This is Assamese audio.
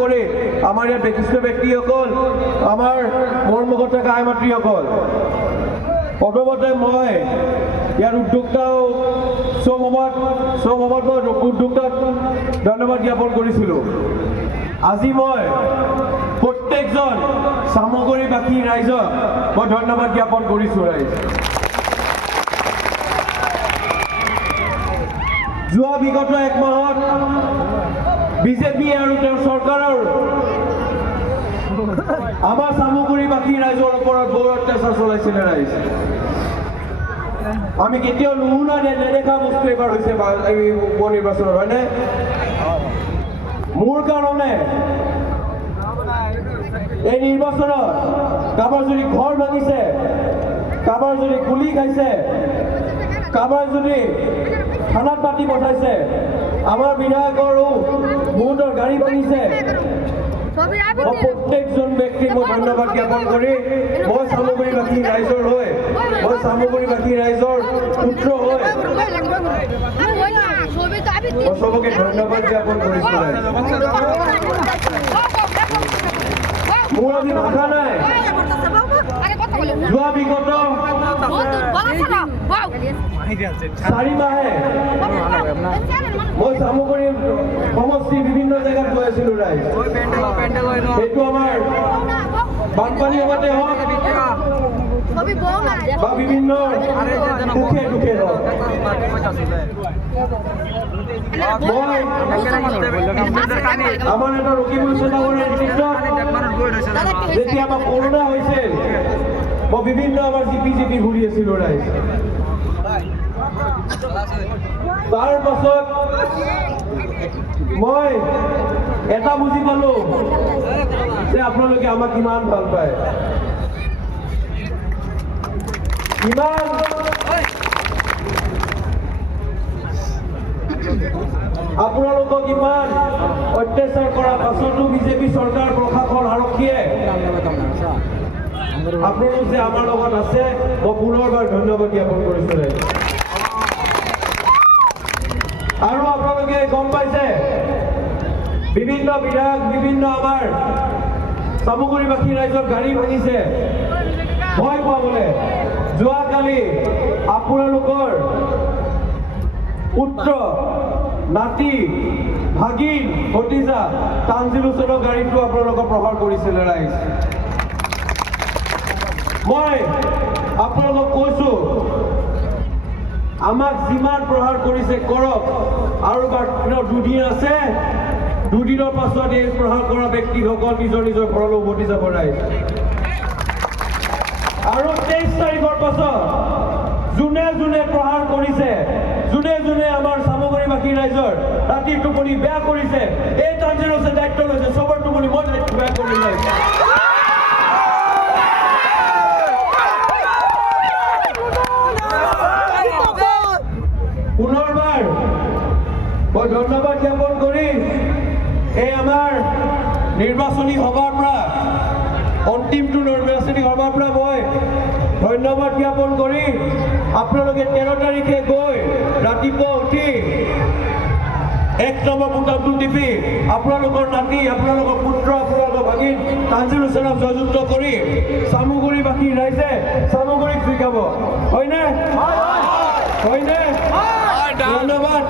কৰি আমাৰ ইয়াত বিশিষ্ট ব্যক্তিসকল, আমাৰ মোৰ মুখত থকা আই মাতৃসকল, প্ৰথমতে মই ইয়াৰ উদ্যোক্তা চৌমত মই উদ্যোক্তাক ধন্যবাদ জ্ঞাপন কৰিছিলোঁ। আজি মই প্ৰত্যেকজন চামগুৰিবাসী ৰাইজক মই ধন্যবাদ জ্ঞাপন কৰিছোঁ। ৰাইজ, যোৱা বিগত এক মাহত বিজেপি আৰু তেওঁৰ চৰকাৰৰ আমাৰ চামগুৰিবাসী ৰাইজৰ ওপৰত বহু অত্যাচাৰ চলাইছিলে। ৰাইজ, আমি কেতিয়াও নুশুনা নেদেখা বস্তু এবাৰ হৈছে এই উপ নিৰ্বাচনত, হয়নে? মোৰ কাৰণে এই নিৰ্বাচনত কাৰোবাৰ যদি ঘৰ ভাঙিছে, কাৰোবাৰ যদি গুলি খাইছে, কাৰোবাৰ যদি থানাত পাতি পঠাইছে, আমাৰ বিধায়কৰো বহুতৰ গাড়ী ভাঙিছে, প্ৰত্যেকজন ব্যক্তিক মই ধন্যবাদ জ্ঞাপন কৰি মই চামগুৰিবাসী ৰাইজৰ হৈ, মই চামগুৰিবাসী ৰাইজৰ পুত্ৰ হৈ মই চবকে ধন্যবাদ জ্ঞাপন কৰিছোঁ। মোৰ আজি ভাষা নাই। যোৱা বিগত 4 মাহে মই চামগুৰি সমষ্টিৰ বিভিন্ন জেগাত গৈ আছিলোঁ। ৰাইজ, এইটো আমাৰ বানপানী সময়তে হওক বা বিভিন্ন দুখে দুখে হওক, মই আমাৰ এটা ৰকিবুল চৌদাগৰৰ নেতৃত্বত যেতিয়া আমাৰ কৰোণা হৈছিল, মই বিভিন্ন আমাৰ জিপি ঘূৰি আছিলোঁ। ৰাইজ, তাৰ পাছত মই এটা বুজি পালোঁ যে আপোনালোকে আমাক কিমান ভাল পায়, কিমান আপোনালোকক ইমান অত্যাচাৰ কৰাৰ পাছতো বিজেপি চৰকাৰ, প্ৰশাসন, আৰক্ষীয়ে আপোনালোক যে আমাৰ লগত আছে, মই পুনৰবাৰ ধন্যবাদ জ্ঞাপন কৰিছোঁ। আৰু আপোনালোকে গম পাইছে, বিভিন্ন বিধায়ক, বিভিন্ন আমাৰ চামগুৰিবাসী ৰাইজৰ গাড়ী ভাঙিছে ভয় খুৱাবলৈ। যোৱাকালি আপোনালোকৰ পুত্ৰ, নাতি, ভাগিন, ভতিজা তানজিল হুছেইনৰ গাড়ীটো আপোনালোকক প্ৰহাৰ কৰিছিলে। ৰাইজ, মই আপোনালোকক কৈছোঁ, আমাক যিমান প্ৰহাৰ কৰিছে কৰক, আৰু 2 দিন আছে, 2 দিনৰ পাছত এই প্ৰহাৰ কৰা ব্যক্তিসকল নিজৰ নিজৰ ঘৰলৈ উভতি যাব। ৰাইজ, আৰু 23 তাৰিখৰ পাছত যোনে যোনে প্ৰহাৰ কৰিছে, যোনে যোনে আমাৰ চামগুৰিবাসী ৰাইজৰ ৰাতিৰ টোপনি বেয়া কৰিছে, এই তানজিল হুছেইনে দায়িত্ব লৈছে, চবৰ টোপনি মই বেয়া কৰি লৈছে। পুনৰবাৰ মই ধন্যবাদ জ্ঞাপন কৰি এই আমাৰ নিৰ্বাচনী সভাৰ পৰা, অন্তিমটো নিৰ্বাচনী সভাৰ পৰা মই ধন্যবাদ জ্ঞাপন কৰি আপোনালোকে 13 তাৰিখে গৈ ৰাতিপুৱা উঠি 1 নম্বৰ বুটামটো টিপি আপোনালোকৰ নাতি, আপোনালোকৰ পুত্ৰ, আপোনালোকৰ ভাগিন তানজিল হুছেইনক জয়যুক্ত কৰি চামগুৰিবাসী ৰাইজে চামগুৰিক জিকাব, হয়নে? হয়নে? ধন্যবাদ।